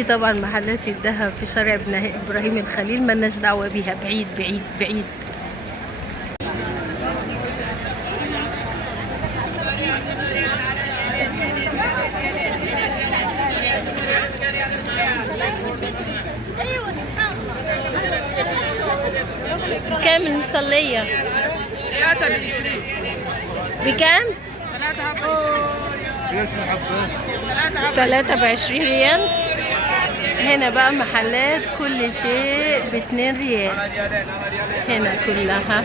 دي طبعا محلات الذهب في شارع ابراهيم الخليل، ملناش دعوه بيها، بعيد بعيد بعيد. كام المصليه؟ 23. بكام؟ 3 ب20 ريال. هنا بقى محلات كل شيء ب2 ريال هنا كلها.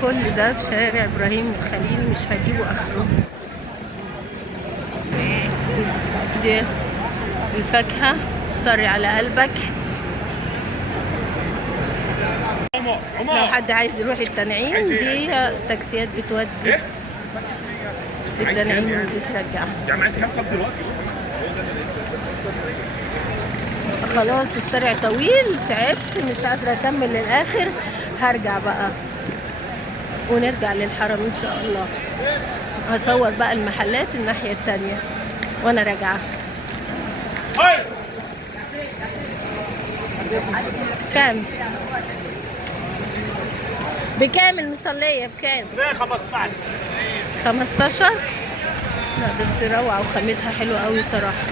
كل ده في شارع ابراهيم الخليل، مش هجيبه اخره. دي الفاكهة طري على قلبك. لو حد عايز يروح التنعيم، دي تاكسيات بتودي التنعيم وبترجع. خلاص الشارع طويل، تعبت مش قادرة اكمل للاخر، هرجع بقى ونرجع للحرم ان شاء الله. هصور بقى المحلات الناحية التانية وانا راجعة. كام؟ بكام المصلية؟ بكام؟ 15. 15؟ لا بس روعة وخامتها حلوة قوي صراحة.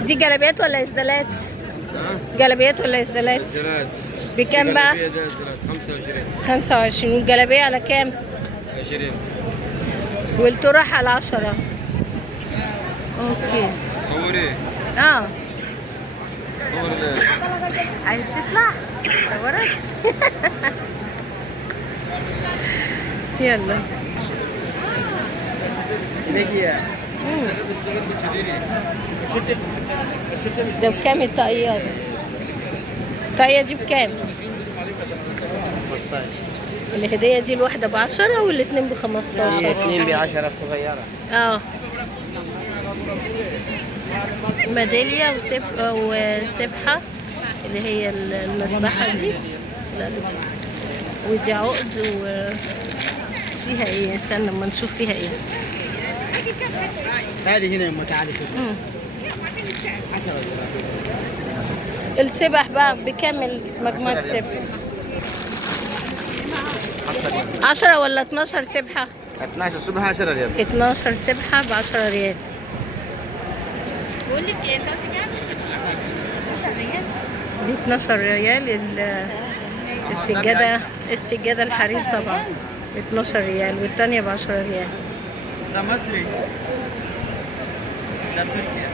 دي جلابيات ولا إسدالات؟ جلابيات ولا إسدالات؟ بكام بقى؟ 25. والجلابية على كام؟ 20. والطرح على 10. اوكي. صوري. صور عايز تطلع؟ صورك؟ يلا. ده بكام الطاقية؟ الطاقية دي بكام؟ 15. الهدية دي الواحدة ب10 والاتنين ب15. 2 ب10 صغيرة. ميدالية وسبحة اللي هي المسبحة دي. لا ودي عقد وفيها ايه؟ استنى اما نشوف فيها ايه. هذه هنا يما تعالي شوفي. السبح بقى بكام مجموعة سبح؟ 10 ولا 12 سبحة؟ 12 سبحة 10 ريال. 12 سبحة ب10 ريال. بقول لك ايه دي 12 ريال. السجادة الحرير طبعا 12 ريال، والتانية ب10 ريال. ده مصري. ده تركيا.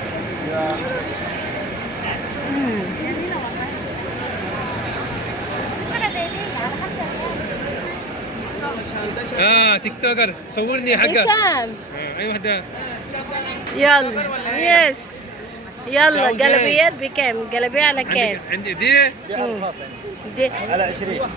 تيك توكر صورني حقك. بكام؟ اي وحده. يلا يس يلا. جلبيات بكام؟ جلبية على كام؟ عندي دي على 20.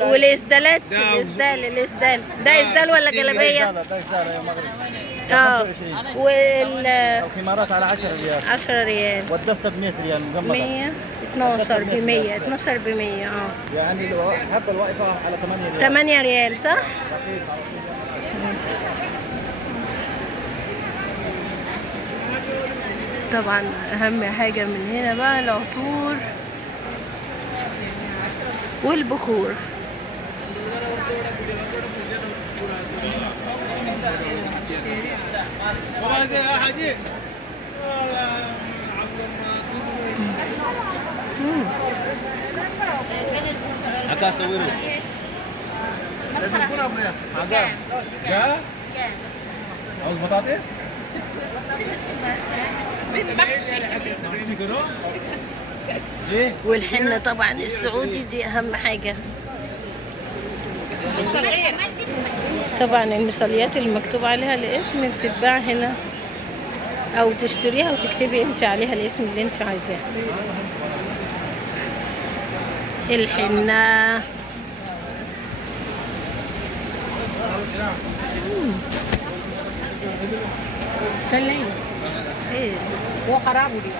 والإسدالات؟ الإسدال ده إسدال ولا جلبية؟ ده إسدال يا مغربي. والكمارات على 10 ريال. 10 ريال. والدستة ب 100 ريال مجمدة. 100. 12 ب100. 12 ب100. يعني حبة الواقفة على 8 ريال. 8 ريال صح؟ طبعا اهم حاجة من هنا بقى العطور والبخور. Acá seguro. Acá. Ya? عاوز بطاطس؟ والحنة طبعا السعودي دي اهم حاجة. طبعا المصليات اللي مكتوب عليها الاسم بتتباع هنا، او تشتريها وتكتبي انت عليها الاسم اللي انت عايزاه. الحنة خليه ايه هو خراب دي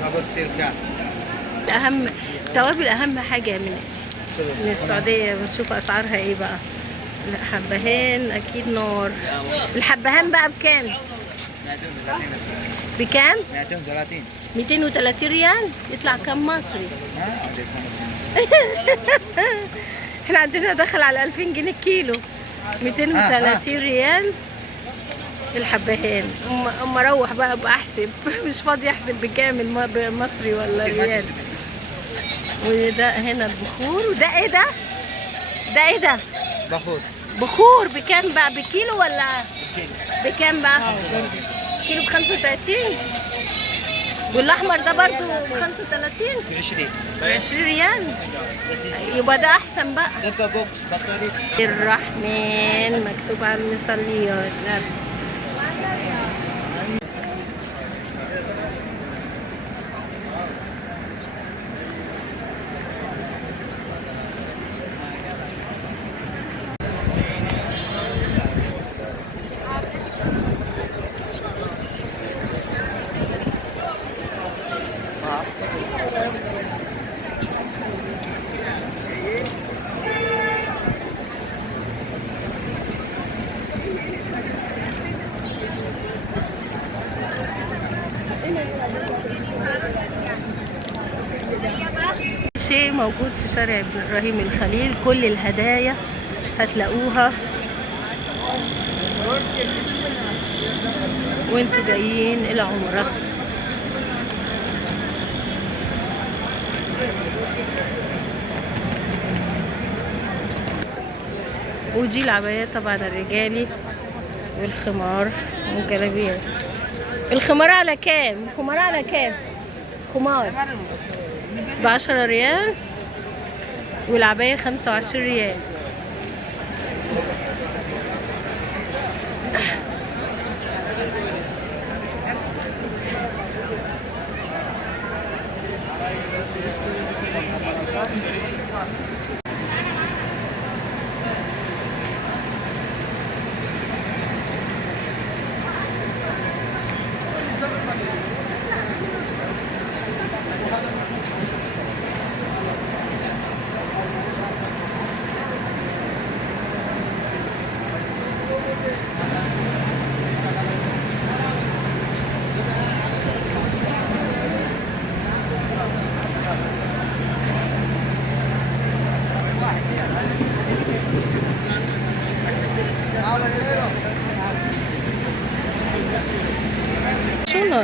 صابر سيركا. اهم التوابل اهم حاجه من السعوديه. بنشوف اسعارها ايه بقى. الحبهان اكيد نار. الحبهان بقى بكام؟ 230. بكام؟ 230. 230 ريال. يطلع كام مصري؟ احنا عندنا دخل على 2000 جنيه الكيلو. 230 ريال الحبهان. اما اروح بقى ابقى احسب. مش فاضي احسب بكام المصري ولا ريال. وده هنا البخور. وده ايه ده؟ ده ايه ده؟ بخور. بخور بكام بقى؟ بكيلو ولا بكام بقى؟ كيلو ب 35. والاحمر ده برضو ب 35. ب 20. ب 20 ريال. يبقى ده احسن بقى. ده بوكس بطارية. الرحمن مكتوب على المصليات. شيء موجود في شارع ابراهيم الخليل. كل الهدايا هتلاقوها وانتوا جايين العمرة. ودي العبايات طبعا الرجالي والخمار والجلابيات. الخمار على كام؟ الخمار على كام؟ خمار ب10 ريال والعباية 25 ريال. شنو